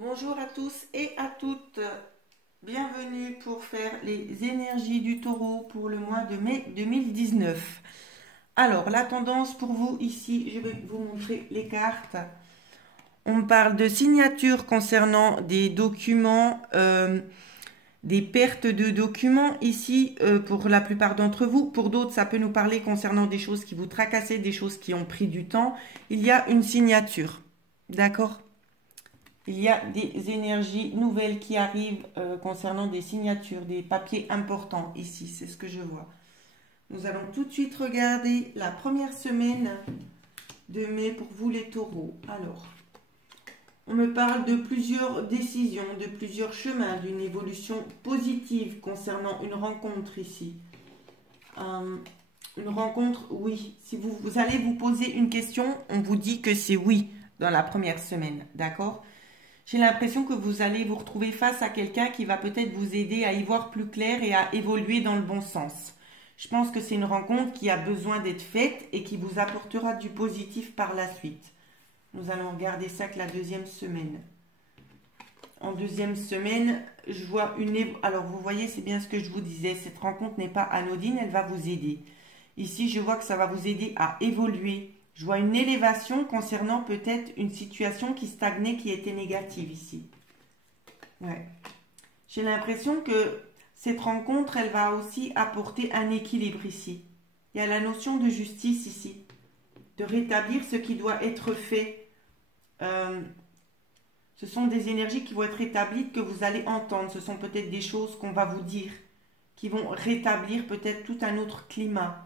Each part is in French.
Bonjour à tous et à toutes. Bienvenue pour faire les énergies du taureau pour le mois de mai 2019. Alors, la tendance pour vous ici, je vais vous montrer les cartes. On parle de signature concernant des documents, des pertes de documents ici pour la plupart d'entre vous. Pour d'autres, ça peut nous parler concernant des choses qui vous tracassaient, des choses qui ont pris du temps. Il y a une signature, d'accord ? Il y a des énergies nouvelles qui arrivent concernant des signatures, des papiers importants ici, c'est ce que je vois. Nous allons tout de suite regarder la première semaine de mai pour vous les taureaux. Alors, on me parle de plusieurs décisions, de plusieurs chemins, d'une évolution positive concernant une rencontre ici. Une rencontre, oui. Si vous allez vous poser une question, on vous dit que c'est oui dans la première semaine, d'accord ? J'ai l'impression que vous allez vous retrouver face à quelqu'un qui va peut-être vous aider à y voir plus clair et à évoluer dans le bon sens. Je pense que c'est une rencontre qui a besoin d'être faite et qui vous apportera du positif par la suite. Nous allons regarder ça que la deuxième semaine. En deuxième semaine, je vois alors vous voyez, c'est bien ce que je vous disais, cette rencontre n'est pas anodine, elle va vous aider. Ici, je vois que ça va vous aider à évoluer. Je vois une élévation concernant peut-être une situation qui stagnait, qui était négative ici. Ouais. J'ai l'impression que cette rencontre, elle va aussi apporter un équilibre ici. Il y a la notion de justice ici, de rétablir ce qui doit être fait. Ce sont des énergies qui vont être rétablies, que vous allez entendre. Ce sont peut-être des choses qu'on va vous dire, qui vont rétablir peut-être tout un autre climat.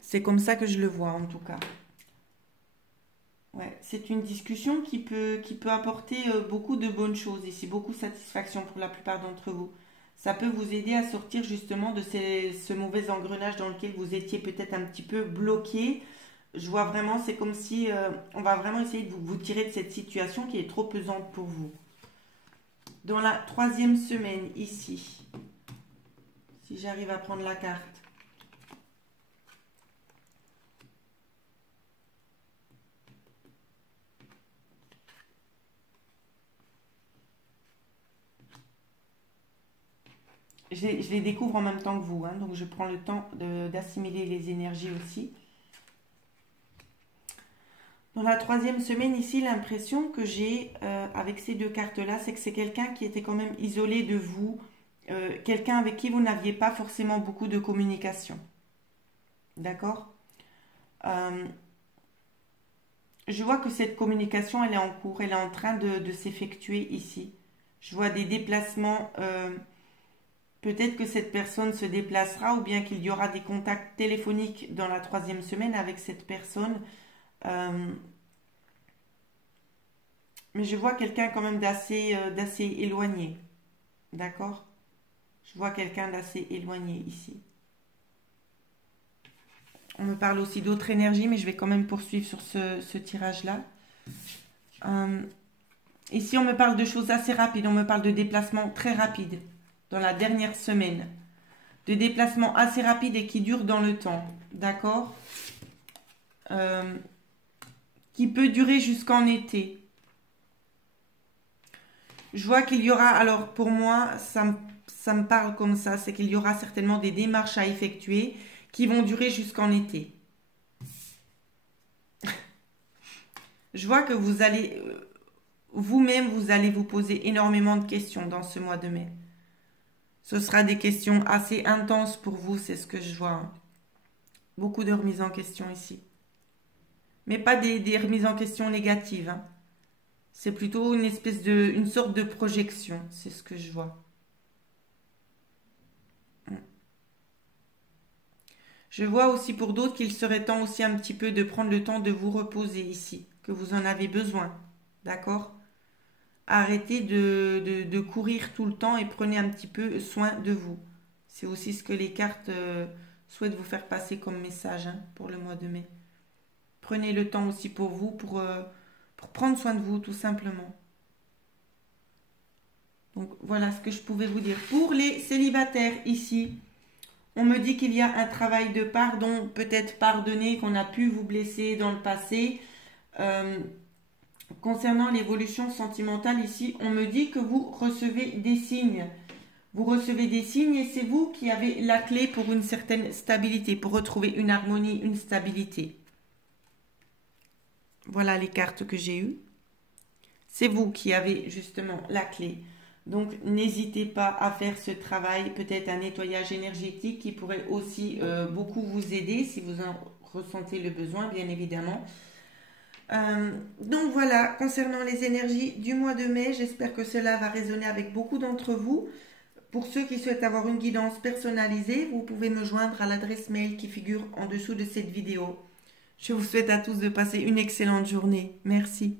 C'est comme ça que je le vois en tout cas. Ouais, c'est une discussion qui peut apporter beaucoup de bonnes choses ici, beaucoup de satisfaction pour la plupart d'entre vous. Ça peut vous aider à sortir justement de ce mauvais engrenage dans lequel vous étiez peut-être un petit peu bloqué. Je vois vraiment, c'est comme si on va vraiment essayer de vous tirer de cette situation qui est trop pesante pour vous. Dans la troisième semaine ici, si j'arrive à prendre la carte. Je les découvre en même temps que vous, hein, donc je prends le temps d'assimiler les énergies aussi. Dans la troisième semaine ici, l'impression que j'ai avec ces deux cartes-là, c'est que c'est quelqu'un qui était quand même isolé de vous, quelqu'un avec qui vous n'aviez pas forcément beaucoup de communication. D'accord ? Je vois que cette communication, elle est en cours, elle est en train de s'effectuer ici. Je vois des déplacements... Peut-être que cette personne se déplacera ou bien qu'il y aura des contacts téléphoniques dans la troisième semaine avec cette personne. Mais je vois quelqu'un quand même d'assez éloigné. D'accord ? Je vois quelqu'un d'assez éloigné ici. On me parle aussi d'autres énergies, mais je vais quand même poursuivre sur ce tirage-là. Ici, on me parle de choses assez rapides. On me parle de déplacements très rapides dans la dernière semaine. De déplacements assez rapides et qui durent dans le temps. D'accord ? Qui peut durer jusqu'en été. Je vois qu'il y aura, alors pour moi, ça me parle comme ça, c'est qu'il y aura certainement des démarches à effectuer qui vont durer jusqu'en été. Je vois que vous allez, vous-même, vous allez vous poser énormément de questions dans ce mois de mai. Ce sera des questions assez intenses pour vous, c'est ce que je vois. Hein. Beaucoup de remises en question ici. Mais pas des remises en question négatives. Hein. C'est plutôt une sorte de projection, c'est ce que je vois. Je vois aussi pour d'autres qu'il serait temps aussi un petit peu de prendre le temps de vous reposer ici, que vous en avez besoin, d'accord ? Arrêtez de courir tout le temps et prenez un petit peu soin de vous. C'est aussi ce que les cartes souhaitent vous faire passer comme message hein, pour le mois de mai. Prenez le temps aussi pour vous, pour prendre soin de vous tout simplement. Donc voilà ce que je pouvais vous dire. Pour les célibataires ici, on me dit qu'il y a un travail de pardon, peut-être pardonner, qu'on a pu vous blesser dans le passé. concernant l'évolution sentimentale ici, on me dit que vous recevez des signes. Vous recevez des signes et c'est vous qui avez la clé pour une certaine stabilité, pour retrouver une harmonie, une stabilité. Voilà les cartes que j'ai eues. C'est vous qui avez justement la clé. Donc, n'hésitez pas à faire ce travail, peut-être un nettoyage énergétique qui pourrait aussi beaucoup vous aider si vous en ressentez le besoin, bien évidemment. Donc voilà, concernant les énergies du mois de mai, j'espère que cela va résonner avec beaucoup d'entre vous. Pour ceux qui souhaitent avoir une guidance personnalisée, vous pouvez me joindre à l'adresse mail qui figure en dessous de cette vidéo. Je vous souhaite à tous de passer une excellente journée. Merci.